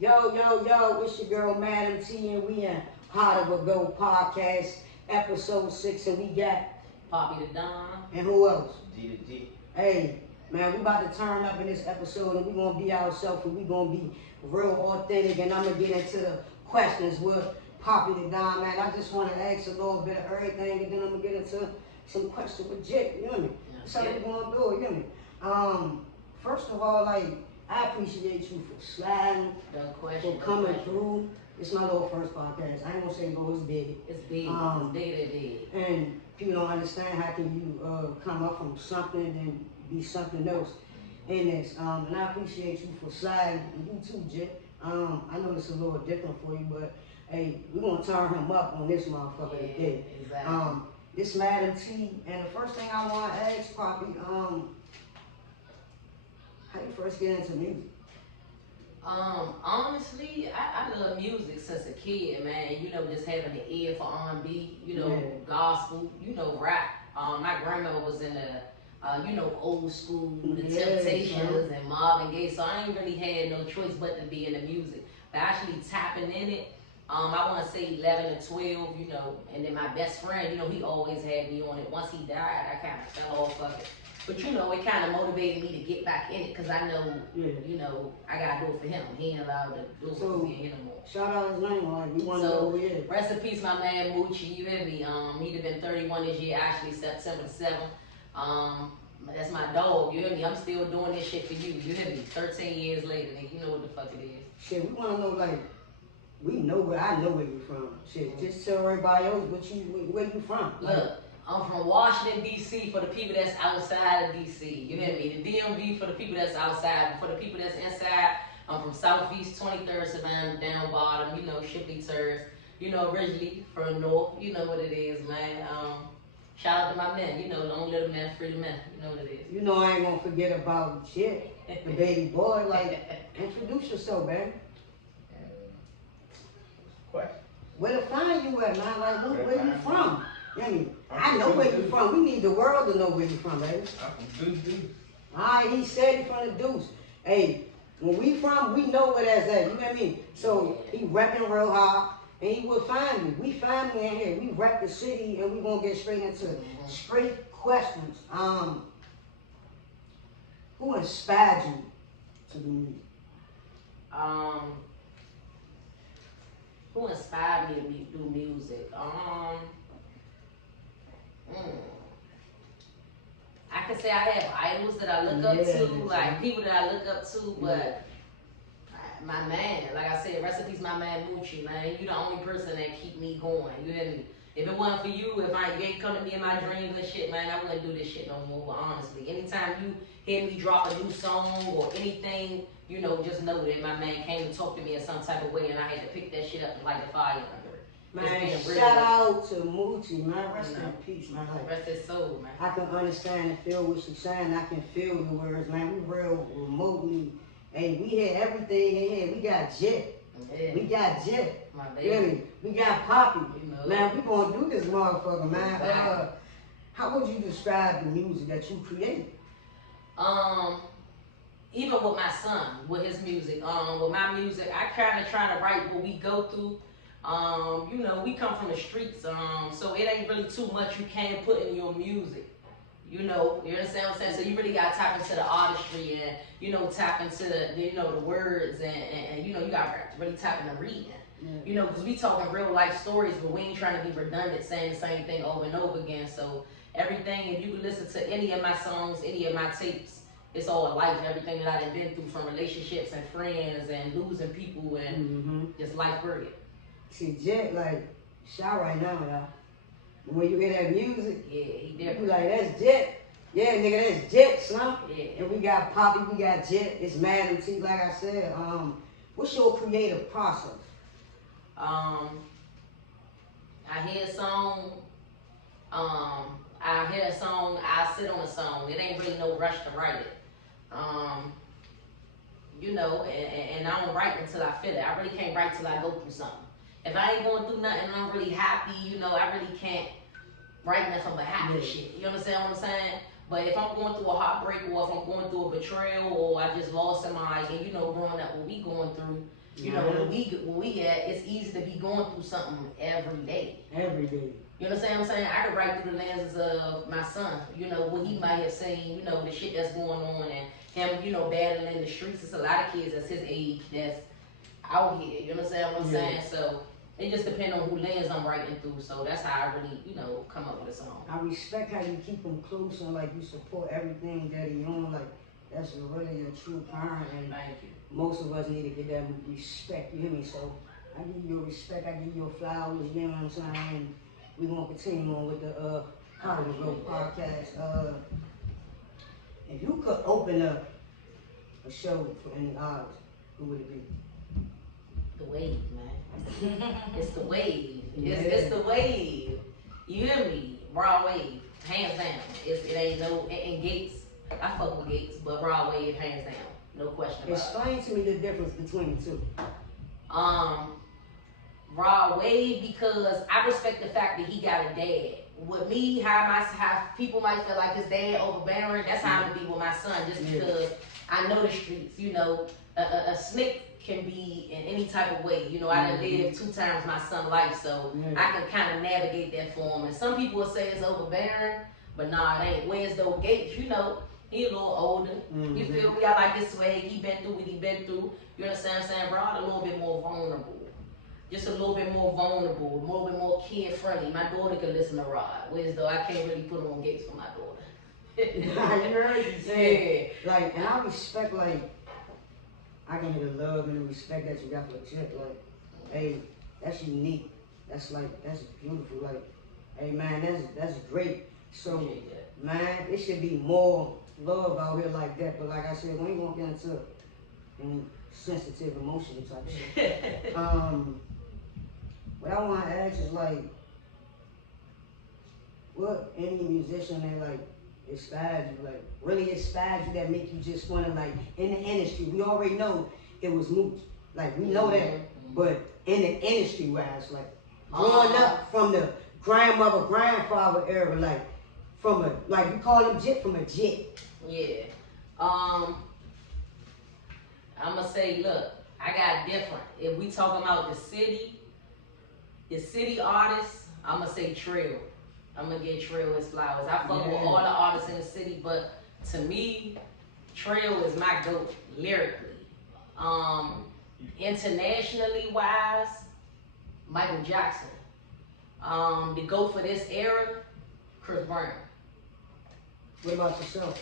Yo, it's your girl Madam T, and we in How to Go podcast, episode 6, and we got Poppy the Don. And who else? D to D. Hey, man, we about to turn up in this episode, and we gonna be ourselves, and we gonna be real authentic, and I'm gonna get into the questions with Poppy the Don, man. I just wanna ask a little bit of everything, and then I'm gonna get into some questions with Jake, you know what I mean? That's how we gonna do it, you know what I mean? First of all, like, I appreciate you for sliding, for coming through. It's my little first podcast. I ain't gonna say it's big. It's big. It's bigger than big. And people don't understand how can you come up from something and be something else in this. And I appreciate you for sliding. And you too, Jet. I know it's a little different for you, but hey, we're gonna turn him up on this motherfucker today. Exactly. This Madam T, and the first thing I wanna ask, Poppy, how you first get into music? Honestly, I love music since a kid, man. You know, just having the ear for R&B, gospel, rap. My grandmother was in the, old school, the Temptations and Marvin Gaye, so I ain't really had no choice but to be in the music. But actually tapping in it, I want to say 11 or 12, and then my best friend, he always had me on it. Once he died, I kind of fell off of it. But it kind of motivated me to get back in it because I know, I gotta do it for him. He ain't allowed to do it for me anymore. Shout out his name, like we want to know who he is. Rest in peace, my man Moochie. You hear me? He'd have been 31 this year, actually September 7th. That's my dog. You hear me? I'm still doing this shit for you. You hear me? 13 years later, nigga. You know what the fuck it is. Shit, we want to know like. We know I know where you from. Shit, just tell everybody else where you from. Look. I'm from Washington, D.C. for the people that's outside of D.C. You hear me? The DMV for the people that's outside. For the people that's inside, I'm from Southeast 23rd Savannah, down bottom, Shipley Terrace. Originally from North. You know what it is, man. Shout out to my men. Don't let them men free the men. You know what it is. I ain't gonna forget about shit. The baby boy. Like, introduce yourself, man. Question. Where to find you at, man? Like, where you from? I know where you from. We need the world to know where you from, baby. I'm from Deuce. Alright, he said he from the Deuce. Hey, when we from, we know where that's at. You know what I mean? So he repping real hard, and he will find you. We family in here. We rep the city, and we gonna get straight into straight questions. Who inspired you to do music? Who inspired me to do music? I can say I have idols that I look up to, like people that I look up to, but my man, like I said, rest in peace, my man Moochie, man. You the only person that keep me going. You hear me? If it wasn't for you, if you ain't come to me in my dreams and shit, man, I wouldn't do this shit no more. But honestly, anytime you hear me drop a new song or anything, just know that my man came to talk to me in some type of way, and I had to pick that shit up and light the fire under it. Man, shout out to Moochie, man. Rest in peace, man. Like, rest his soul, man. I can understand and feel what she's saying. I can feel the words, man. We real remotely. Hey, we hear everything in here. We got Jet. Yeah. We got Jet. My baby. You hear me? We got Poppy. Man, we gonna do this motherfucker, man. How would you describe the music that you create? Even with my son, with his music, with my music, I kind of try to write what we go through. We come from the streets, so it ain't really too much you can put in your music. You understand what I'm saying? So you really gotta tap into the artistry and, tap into the words and you gotta really tap into reading. Yeah. Because we talking real life stories, but we ain't trying to be redundant, saying the same thing over and over again. So everything, if you listen to any of my songs, any of my tapes, it's all life, everything that I done been through, from relationships and friends and losing people and just life period. See, Jet, like, shout right now, y'all. When you hear that music, he you different. like, that's Jet. Yeah, nigga, that's Jet, son. Yeah. And we got Poppy, we got Jet. It's Madam T, like I said. What's your creative process? I hear a song, I sit on a song. It ain't really no rush to write it. And I don't write until I feel it. I really can't write till I go through something. If I ain't going through nothing and I'm really happy, I really can't write nothing but happy shit. You understand what I'm saying? But if I'm going through a heartbreak, or if I'm going through a betrayal, or I just lost somebody, and growing up, what we going through, You know, when we at, it's easy to be going through something every day. Every day. You understand what I'm saying? I could write through the lenses of my son, you know, what he might have seen, you know, the shit that's going on and him, you know, battling in the streets. It's a lot of kids that's his age that's out here. You understand what I'm saying? So it just depends on who lens I'm writing through. So that's how I really, you know, come up with a song. I respect how you keep him close and like you support everything that he on. Like that's really a true parent. And Thank you. most of us need to get that respect. You hear me? So I give you your respect. I give you your flowers. You know what I'm saying? And we gonna continue on with the Hollywood Grove podcast. If you could open up a show for any artist, who would it be? The wave, man. It's the wave. It's the wave. You hear me? Raw wave, hands down. It ain't no and Gates. I fuck with Gates, but Raw wave, hands down. No question about it. Explain to me the difference between the two. Raw wave because I respect the fact that he got a dad. With me, how people might feel like his dad overbearing, that's how I'm gonna be with my son. Just because I know the streets, you know, a snake can be in any type of way. You know, I done lived 2 times my son's life, so I can kind of navigate that for him. And some people will say it's overbearing, but nah, it ain't. Whereas though Gates, you know, he a little older. You feel me? I like his swag. He been through what he been through. You understand what I'm saying? Rod a little bit more vulnerable. Just a little bit more vulnerable, a little bit more kid-friendly. My daughter can listen to Rod, whereas though I can't really put on Gates for my daughter. You heard you say. Like, and I respect, like, I can hear the love and the respect that you got for Jet. Like, hey, that's unique. That's like, that's beautiful. Like, hey man, that's great. So, man, it should be more love out here like that. But like I said, we ain't gonna get into any sensitive, emotional type shit. What I want to ask is like, what any musician that like inspires you, like really inspires you, that make you just want to like in the industry? We already know it was Mooch, like we know that, but in the industry wise, like growing up from the grandmother, grandfather era, like from a like you call him Jit, from a Jit. Yeah. I'ma say, look, I got different. If we talking about the city artists, I'ma say Trill. I'ma get Trill his flowers. I fuck with all the artists in the city, but to me, Trill is my GOAT lyrically. Internationally wise, Michael Jackson. The GOAT for this era, Chris Brown. What about yourself?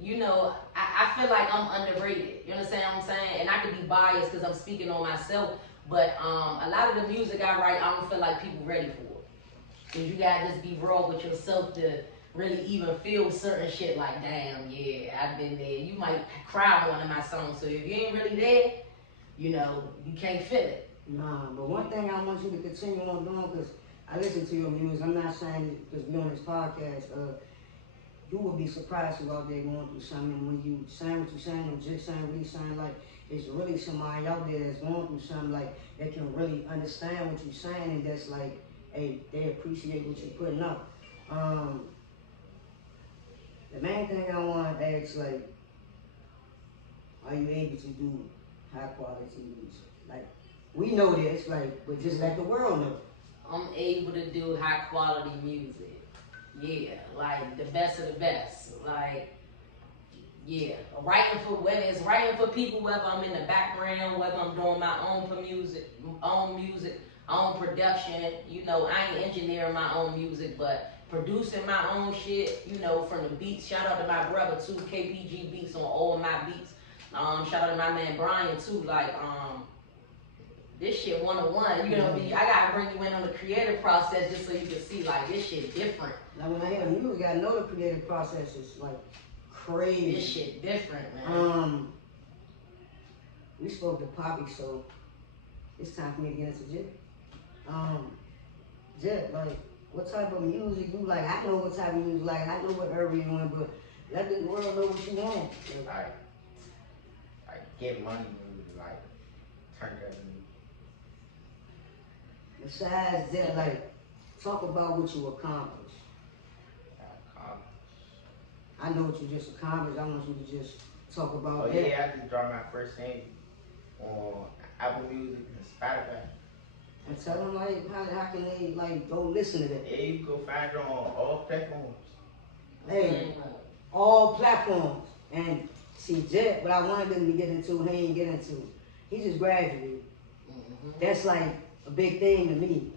You know, I feel like I'm underrated. You understand what I'm saying? And I could be biased because I'm speaking on myself, but a lot of the music I write, I don't feel like people ready for it. Cause you gotta just be raw with yourself to really even feel certain shit like, damn, yeah, I've been there. You might cry on one of my songs, so if you ain't really there, you know, you can't feel it. Nah, but one thing I want you to continue on doing, because I listen to your music, I'm not saying it because we on this podcast, you will be surprised who out there going through something. When you saying what you saying, and just saying what you saying, like it's really somebody out there that's going through something, like that can really understand what you're saying, and that's like, hey, they appreciate what you're putting up. The main thing I want to ask, like, are you able to do high quality music? Like, we know this, like, but just let the world know. I'm able to do high quality music. Yeah, like the best of the best. Like, yeah, writing for whether it's writing for people, whether I'm in the background, whether I'm doing my own music, own production. You know, I ain't engineering my own music, but producing my own shit. You know, from the beats. Shout out to my brother too, KPG Beats on all of my beats. Shout out to my man Brian too. Like, this shit 101. You know, I gotta bring you in on the creative process just so you can see like this shit different. Now when I hear music, I know the creative process is like crazy. This shit different, man. We spoke to Poppy, so it's time for me to get into Jet. Jet, like, what type of music you like? I know what type of music like. I know what area you in, but let the world know what you want. Like get money, like turn that. Besides that, like, talk about what you accomplished. I know what you just accomplished. I want you to just talk about that. Yeah, I just dropped my first single on Apple Music, and Spotify. And tell them like how can they like go listen to that? Yeah, you go find it on all platforms. Hey, all platforms. And see, Jet, what I wanted him to get into, he ain't get into. He just graduated. That's like a big thing to me.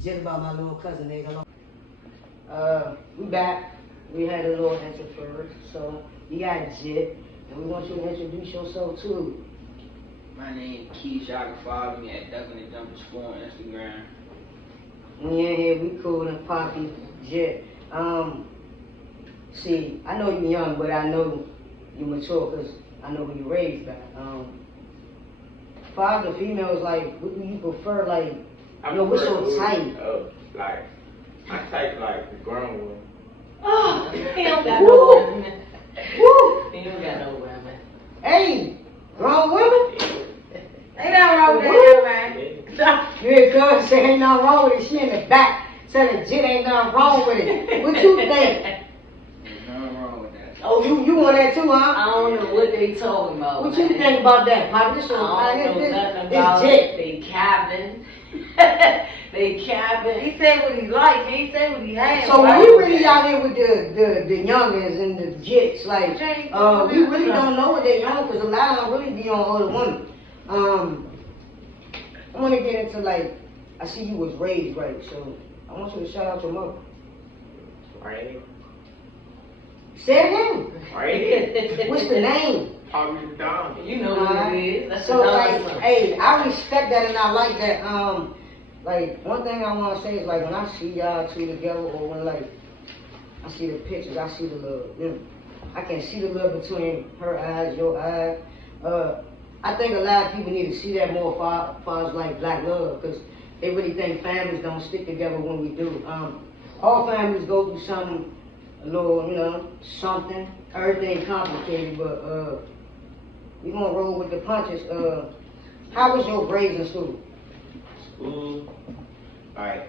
Jet about my little cousin, nigga. We back. We had a little intro first. So you got Jet, and we want you to introduce yourself too. My name is Keith. Y'all can follow me at Duckin' and Dumpin' School on Instagram. We in here, we cool and poppy, Jet. See, I know you're young, but I know you mature because I know who you raised by. Father, females, like, what do you prefer? Like, what's your type? Like, my type, like, the grown one. Oh, he don't got no women. Woo! He don't got no women. Hey, grown women? Ain't nothing wrong with that, man. You hear cuz say ain't nothing wrong with it. She in the back telling Jet ain't nothing wrong with it. What you think? There's nothing wrong with that. Oh, you want that too, huh? I don't know what they talking about. What man. you think about that, Pop? This I don't know nothing about Jet. it. They capping. They capping. He said what he liked. He ain't say what he had. So when we really out here with the youngins and the Jets, like, we really don't know what they young because a lot of them really be on older women. I want to get into like, I see you was raised right, so I want you to shout out your mother. Right? Say it again. Right? What's the name? Probably down. You know what it is. That's So the like, dog. hey, I respect that and I like that. Like one thing I want to say is like when I see y'all two together, or when like I see the pictures, I see the love. I can see the love between her eyes, your eyes. I think a lot of people need to see that more far as like black love, because they really think families don't stick together when we do. All families go through something, a little, something. Everything complicated, but we gonna roll with the punches. How was your grades in school? School, like,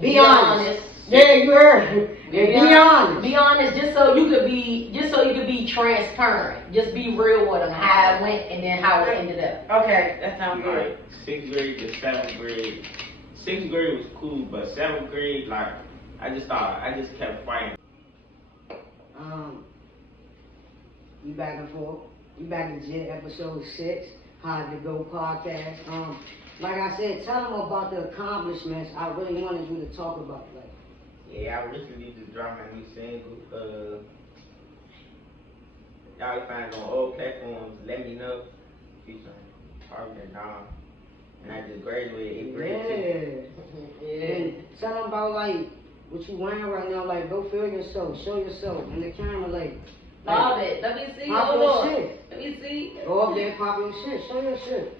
Be honest. Yeah, you heard. Be honest. Be honest, just so you could be transparent. Just be real with them, how it went and then how it ended up. Okay, that sounds good. like 6th grade to 7th grade. 6th grade was cool, but 7th grade, like, I just kept fighting. We back and forth. We back in Jet episode 6, How'd It Go podcast. Like I said, tell them about the accomplishments I really wanted you to talk about. Like, Yeah, I recently just dropped my new single. Y'all can find it on all platforms. Let me know. Featuring Harvey and Dom. And I just graduated 8th grade. yeah. And tell them about like what you wearing right now. Like, go feel yourself, show yourself in the camera. Like, Bob it. Let me see. pop Hold your on. shit. Let me see. Go up there, pop your shit, show your shit.